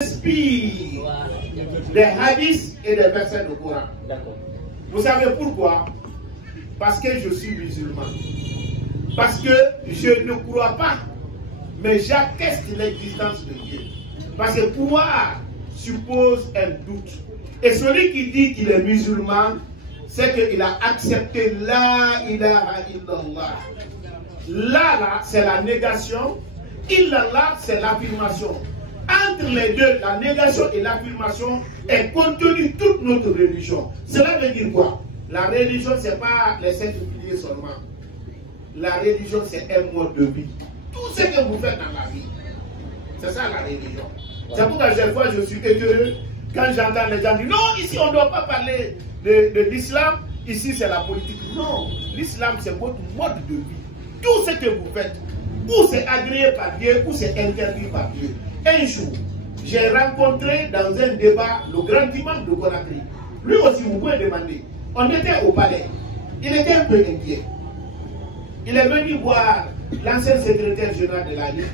Inspire des hadiths et des versets du Coran. Vous savez pourquoi? Parce que je suis musulman. Parce que je ne crois pas, mais j'atteste l'existence de Dieu. Parce que pouvoir suppose un doute. Et celui qui dit qu'il est musulman, c'est qu'il a accepté la ilaha illallah. Là, c'est la négation. Illallah, c'est l'affirmation. Entre les deux, la négation et l'affirmation est contenue toute notre religion. Cela veut dire quoi? La religion, ce n'est pas les 7 piliers seulement. La religion, c'est un mode de vie. Tout ce que vous faites dans la vie, c'est ça la religion. C'est pourquoi chaque fois je suis heureux quand j'entends les gens dire non, ici on ne doit pas parler de l'islam, ici c'est la politique. Non, l'islam c'est votre mode de vie. Tout ce que vous faites, ou c'est agréé par Dieu, ou c'est interdit par Dieu. Un jour, j'ai rencontré dans un débat le grand imam de Conakry. Lui aussi, vous pouvez demander. On était au palais. Il était un peu inquiet. Il est venu voir l'ancien secrétaire général de la Ligue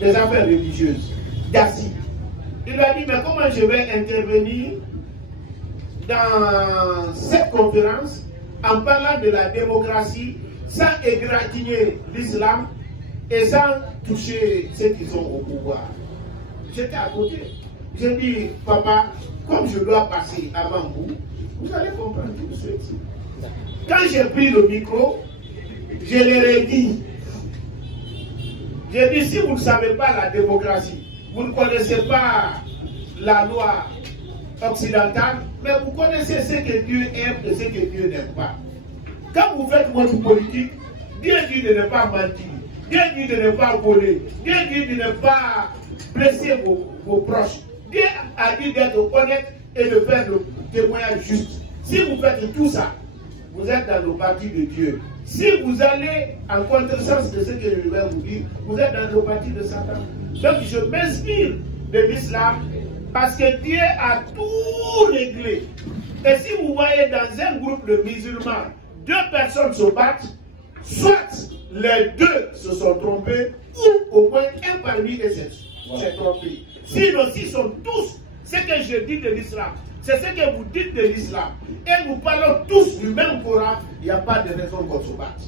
des affaires religieuses, Gassi. Il lui a dit, mais comment je vais intervenir dans cette conférence en parlant de la démocratie sans égratigner l'islam et sans toucher ceux qui sont au pouvoir? J'étais à côté. J'ai dit, papa, comme je dois passer avant vous, vous allez comprendre tout de suite. Quand j'ai pris le micro, je leur ai dit, j'ai dit, si vous ne savez pas la démocratie, vous ne connaissez pas la loi occidentale, mais vous connaissez ce que Dieu aime et ce que Dieu n'aime pas. Quand vous faites votre politique, Dieu dit de ne pas mentir, Dieu dit de ne pas voler, Dieu dit de ne pas blesser vos proches. Dieu a dit d'être honnête et de faire le témoignage juste. Si vous faites tout ça, vous êtes dans le parti de Dieu. Si vous allez en contresens de ce que je vais vous dire, vous êtes dans le parti de Satan. Donc je m'inspire de l'islam parce que Dieu a tout réglé. Et si vous voyez dans un groupe de musulmans, 2 personnes se battent, soit les 2 se sont trompés, ou au moins un parmi eux s'est trompé. Sinon, s'ils sont tous, ce que je dis de l'islam, c'est ce que vous dites de l'islam. Et nous parlons tous du même Coran, il n'y a pas de raison qu'on se batte.